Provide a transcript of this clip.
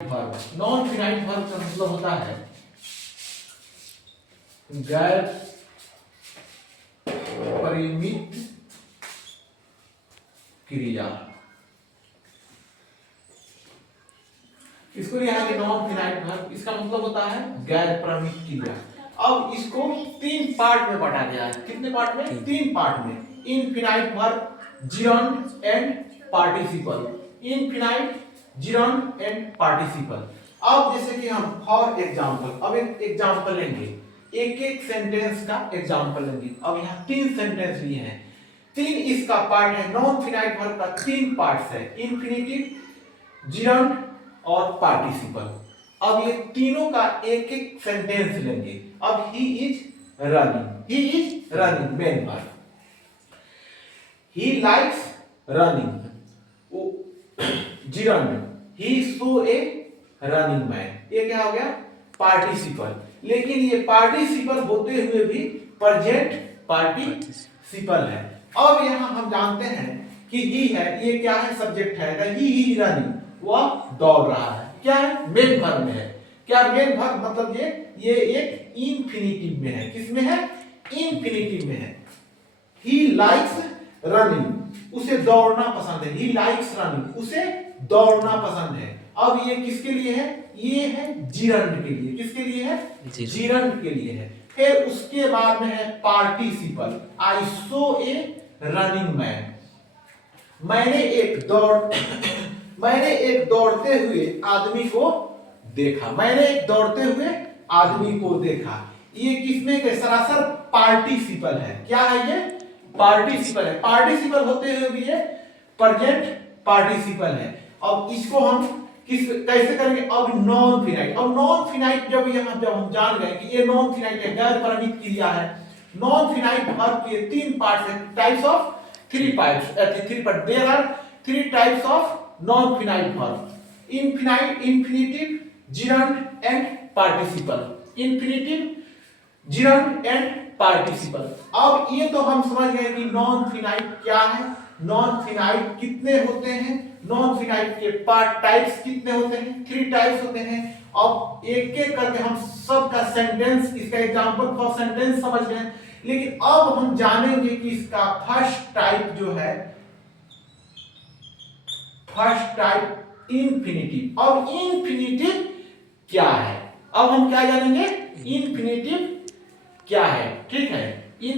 Verb, non finite verb का मतलब होता है गैर परिमित क्रिया। इसको लिया है नॉन फिनाइट वर्ब, इसका मतलब होता है गैर परिमित क्रिया। अब इसको 3 पार्ट में बांटा गया है। कितने पार्ट में? 3 पार्ट में। Infinite verb, gerund and participle. Infinite, gerund and participle. अब जैसे कि हम फॉर एग्जांपल, अब एक एग्जांपल लेंगे, एक एक सेंटेंस का एग्जांपल लेंगे। अब यहाँ 3 सेंटेंस लिए हैं, 3 इसका पार्ट है। नॉन फिनाइट वर्ब का 3 पार्ट्स है, इनफिनिटिव, जिरंड और पार्टिसिपल। अब ये तीनों का एक एक सेंटेंस लेंगे। अब he is running, he is running main verb. He likes running, gerund, he so A running man. ये क्या हो गया? पार्टिसिपल। लेकिन ये पार्टिसिपल होते हुए भी प्रेजेंट पार्टिसिपल है। अब यहां हम जानते हैं कि ही है, ये क्या है? सब्जेक्ट है। ही इज रनिंग, वह दौड़ रहा है। क्या है? मेन वर्ब में है। क्या मेन वर्ब? मतलब ये एक इंफिनिटिव में है। किसमें है? इंफिनिटिव में है। ही लाइक्स रनिंग, उसे दौड़ना पसंद है। ही लाइक्स रनिंग, उसे दौड़ना पसंद है। अब ये किसके लिए है? ये है जिरंड के लिए। किसके लिए है? जिरंड के लिए है। फिर उसके बाद में है पार्टिसिपल। आई सो ए रनिंग मैन, मैंने एक दौड़ते हुए आदमी को देखा। मैंने एक दौड़ते हुए आदमी को देखा। ये किसमें के? सरासर पार्टिसिपल है। क्या है ये? पार्टिसिपल है। पार्टिसिपल होते हुए भी ये प्रेजेंट पार्टिसिपल है। अब इसको हम कैसे करेंगे? अब नॉन फिनाइट। अब नॉन फिनाइट जब हम जान गए कि ये नॉन फिनाइट है, गैर परिमित क्रिया है। नॉन फिनाइट वर्ब के 3 पार्ट्स हैं, types of 3 parts, 3 part. There are 3 types of non finite verb, infinite, infinitive, gerund and participle. Infinitive, gerund and participle. अब ये तो हम समझ गए कि नॉन फिनाइट क्या है, नॉन फिनाइट कितने होते हैं, नॉन फिनाइट के पार्ट टाइप्स कितने होते हैं, 3 टाइप्स होते हैं। अब एक एक करके हम सबका सेंटेंस, इसका एग्जांपल फॉर सेंटेंस समझ गए। लेकिन अब हम जानेंगे कि इसका फर्स्ट टाइप जो है, फर्स्ट टाइप इन्फिनिटिव। अब इन्फिनिटिव क्या है? अब हम क्या जानेंगे? इन्फिनिटिव क्या है? ठीक है।